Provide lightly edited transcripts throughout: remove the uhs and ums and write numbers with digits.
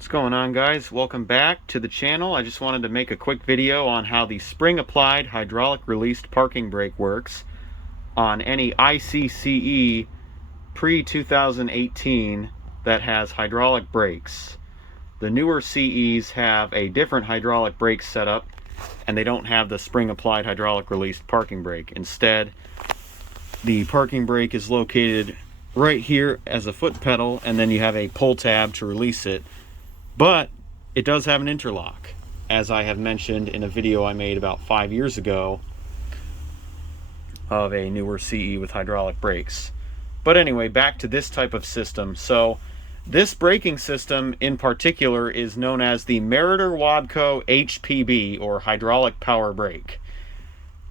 What's going on, guys? Welcome back to the channel. I just wanted to make a quick video on how the spring-applied hydraulic released parking brake works on any ICCE pre-2018 that has hydraulic brakes. The newer CEs have a different hydraulic brake setup, and they don't have the spring-applied hydraulic released parking brake. Instead, the parking brake is located right here as a foot pedal, and then you have a pull tab to release it. But it does have an interlock, as I have mentioned in a video I made about 5 years ago of a newer CE with hydraulic brakes. But anyway, back to this type of system. So this braking system in particular is known as the Meritor WABCO HPB, or hydraulic power brake.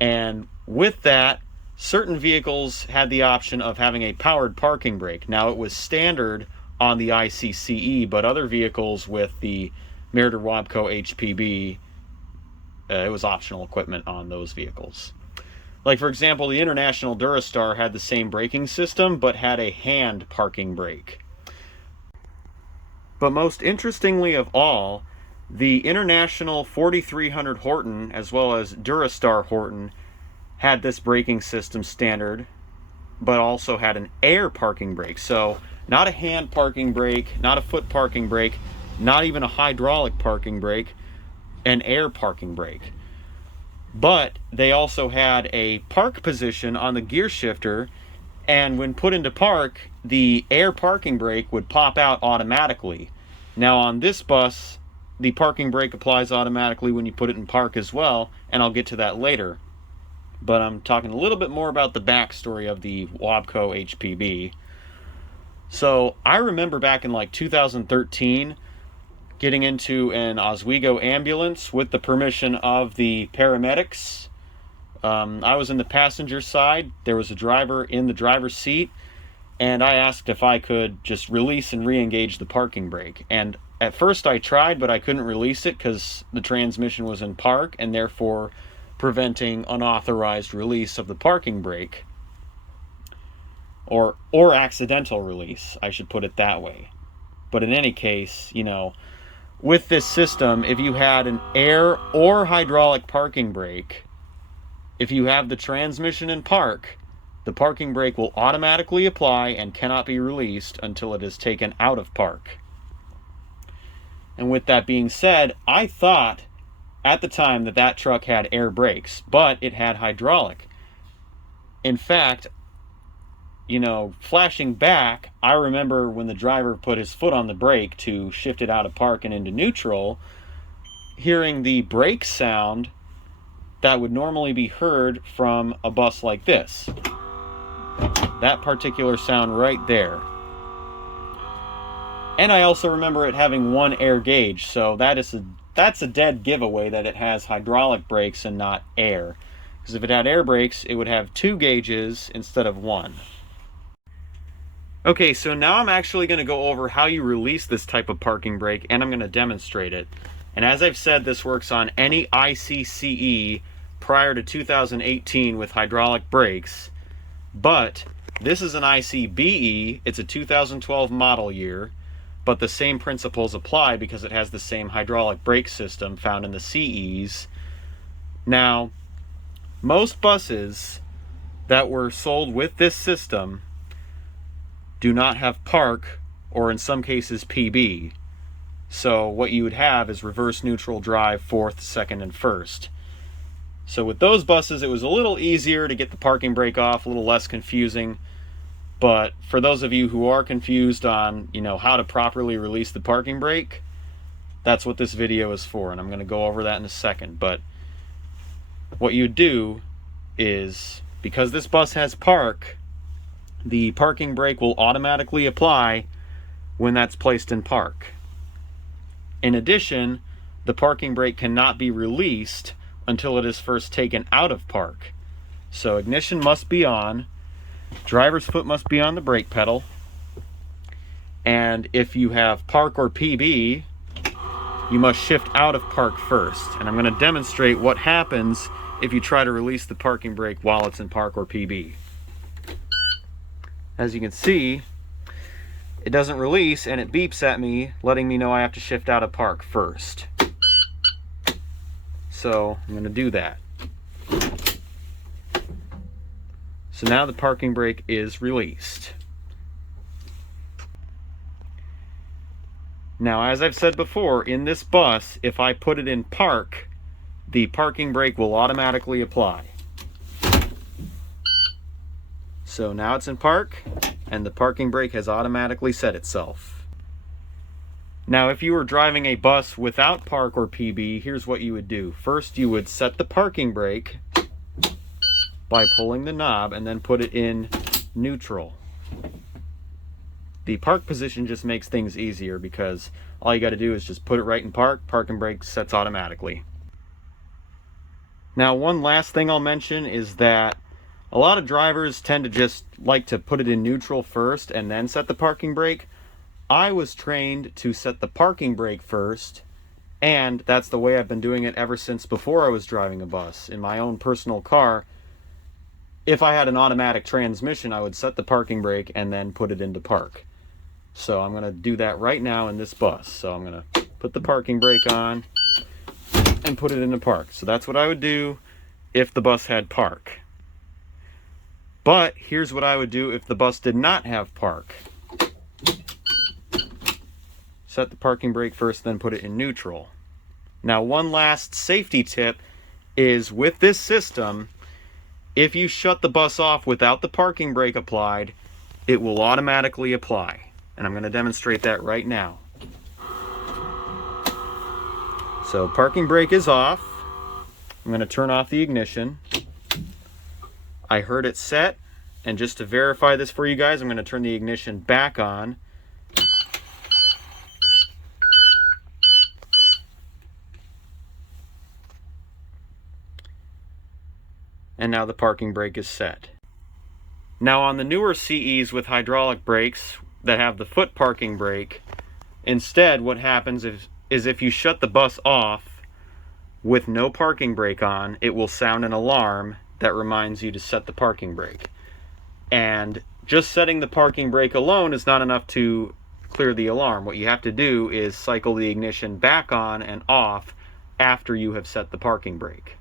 And with that, certain vehicles had the option of having a powered parking brake. Now, it was standard on the ICCE, but other vehicles with the Meritor WABCO HPB, it was optional equipment on those vehicles. Like, for example, the International DuraStar had the same braking system, but had a hand parking brake. But most interestingly of all, the International 4300 Horton, as well as DuraStar Horton, had this braking system standard, but also had an air parking brake. So not a hand parking brake, not a foot parking brake, not even a hydraulic parking brake, an air parking brake. But they also had a park position on the gear shifter, and when put into park, the air parking brake would pop out automatically. Now on this bus, the parking brake applies automatically when you put it in park as well, and I'll get to that later. But I'm talking a little bit more about the backstory of the WABCO HPB. So I remember back in like 2013 getting into an Oswego ambulance with the permission of the paramedics. I was in the passenger side. There was a driver in the driver's seat, and I asked if I could just release and re-engage the parking brake. And at first I tried, but I couldn't release it because the transmission was in park, and therefore preventing unauthorized release of the parking brake. Or accidental release, I should put it that way. But in any case, you know, with this system, if you had an air or hydraulic parking brake, if you have the transmission in park, the parking brake will automatically apply and cannot be released until it is taken out of park. And with that being said, I thought at the time that that truck had air brakes, but it had hydraulic. In fact, you know, flashing back, I remember when the driver put his foot on the brake to shift it out of park and into neutral, hearing the brake sound that would normally be heard from a bus like this. That particular sound right there. And I also remember it having one air gauge, so that's a dead giveaway that it has hydraulic brakes and not air. Because if it had air brakes, it would have 2 gauges instead of 1. Okay, so now I'm actually going to go over how you release this type of parking brake, and I'm going to demonstrate it. And as I've said, this works on any ICCE prior to 2018 with hydraulic brakes, but this is an ICBE. It's a 2012 model year, but the same principles apply because it has the same hydraulic brake system found in the CEs. Now, most buses that were sold with this system do not have park, or in some cases PB. So what you would have is reverse neutral drive, 4th, 2nd, and 1st. So with those buses, it was a little easier to get the parking brake off, a little less confusing. But for those of you who are confused on, you know, how to properly release the parking brake, that's what this video is for, and I'm going to go over that in a second. But what you do is, because this bus has park, the parking brake will automatically apply when that's placed in park. In addition, the parking brake cannot be released until it is first taken out of park. So ignition must be on, driver's foot must be on the brake pedal, and if you have park or PB, you must shift out of park first. And I'm going to demonstrate what happens if you try to release the parking brake while it's in park or PB. As you can see, it doesn't release and it beeps at me, letting me know I have to shift out of park first. So I'm going to do that. So now the parking brake is released. Now, as I've said before, in this bus, if I put it in park, the parking brake will automatically apply. So now it's in park, and the parking brake has automatically set itself. Now, if you were driving a bus without park or PB, here's what you would do. First, you would set the parking brake by pulling the knob and then put it in neutral. The park position just makes things easier because all you got to do is just put it right in park, parking brake sets automatically. Now, one last thing I'll mention is that a lot of drivers tend to just like to put it in neutral first and then set the parking brake. I was trained to set the parking brake first, and that's the way I've been doing it ever since before I was driving a bus. In my own personal car, if I had an automatic transmission, I would set the parking brake and then put it into park. So I'm going to do that right now in this bus. So I'm going to put the parking brake on and put it into park. So that's what I would do if the bus had park. But here's what I would do if the bus did not have park. Set the parking brake first, then put it in neutral. Now, one last safety tip is with this system, if you shut the bus off without the parking brake applied, it will automatically apply. And I'm going to demonstrate that right now. So parking brake is off. I'm going to turn off the ignition. I heard it set, and just to verify this for you guys, I'm going to turn the ignition back on. And now the parking brake is set. Now, on the newer CEs with hydraulic brakes that have the foot parking brake, instead what happens is if you shut the bus off with no parking brake on, it will sound an alarm that reminds you to set the parking brake. And just setting the parking brake alone is not enough to clear the alarm. What you have to do is cycle the ignition back on and off after you have set the parking brake.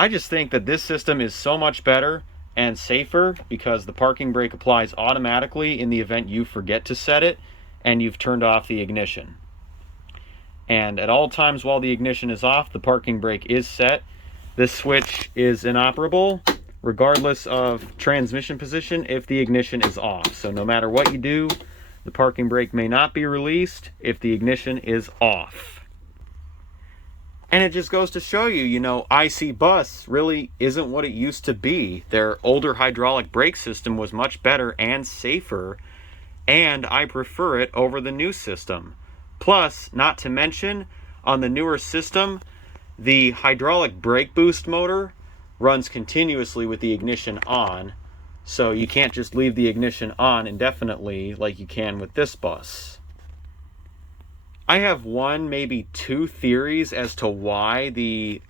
I just think that this system is so much better and safer because the parking brake applies automatically in the event you forget to set it and you've turned off the ignition. And at all times while the ignition is off, the parking brake is set. This switch is inoperable regardless of transmission position if the ignition is off. So no matter what you do, the parking brake may not be released if the ignition is off. And it just goes to show you, IC bus really isn't what it used to be. Their older hydraulic brake system was much better and safer, and I prefer it over the new system. Plus, not to mention, on the newer system, the hydraulic brake boost motor runs continuously with the ignition on, so you can't just leave the ignition on indefinitely like you can with this bus. I have one, maybe two theories as to why the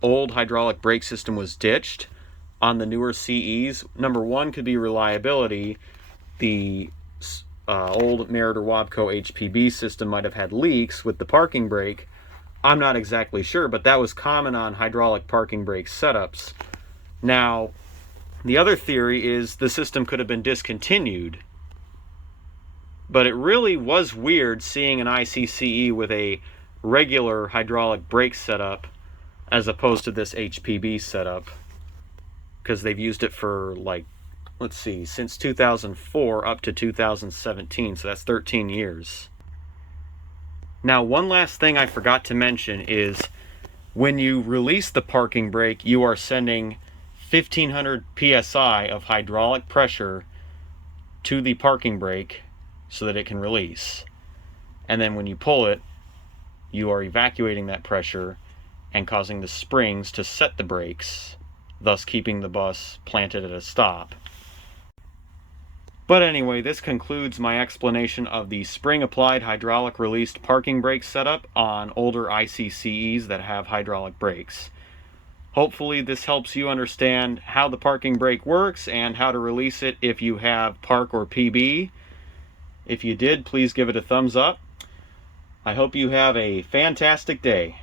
old hydraulic brake system was ditched on the newer CEs. Number one could be reliability. The old Meritor WABCO HPB system might have had leaks with the parking brake. I'm not exactly sure, but that was common on hydraulic parking brake setups. Now, the other theory is the system could have been discontinued. But it really was weird seeing an ICCE with a regular hydraulic brake setup as opposed to this HPB setup, because they've used it for, since 2004 up to 2017, so that's 13 years. Now, one last thing I forgot to mention is when you release the parking brake, you are sending 1500 psi of hydraulic pressure to the parking brake so that it can release. And then when you pull it, you are evacuating that pressure and causing the springs to set the brakes, thus keeping the bus planted at a stop. But anyway, this concludes my explanation of the spring-applied hydraulic released parking brake setup on older ICCEs that have hydraulic brakes. Hopefully this helps you understand how the parking brake works and how to release it if you have park or PB. If you did, please give it a thumbs up. I hope you have a fantastic day.